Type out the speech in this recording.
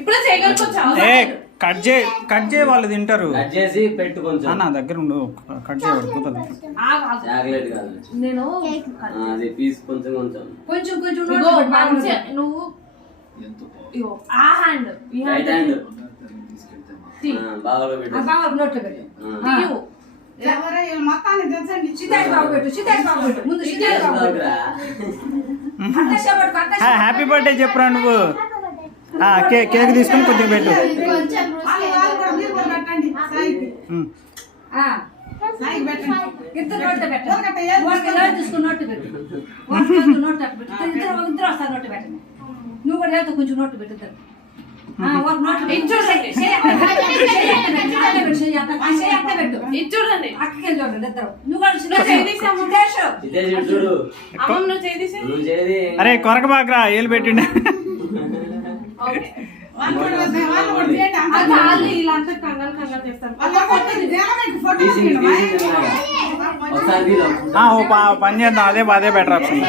ఇప్పుడు కట్ చేయి వాళ్ళు తింటారు. కట్ చేసి పెట్టు కొంచెం. నా దగ్గర ఉండు, కట్ చేయబడు కూతురు. చాక్లెట్ కాదు నేను అది పీస్ కొంచెం కొంచెం నువ్వు ఆ హ్యాండ్ ఈ రైట్ హ్యాండ్ బాగా నోట్లో పెట్టు. మొత్తాన్ని తెచ్చండి. ముందు హ్యాపీ బర్త్డే చెప్పురా నువ్వు. కేక్ తీసుకొని కొద్దిగా పెట్టు. ఇద్దరు నోట్లు పెట్టు. ఇద్దరు వస్తారు నోట్లు పెట్టండి. నువ్వు కూడా వెళ్తా కొంచెం నోట్లు పెట్టు. చూడండి అక్కడికి చూడండి ఇద్దరు. నువ్వు అరే కొరక బాగ్రా ఏలు పెట్టిండే. వీళ్ళంతా కంగారు కంగారు చేస్తారు. పని చేద్దాం, అదే బెటర్ ఆప్షన్.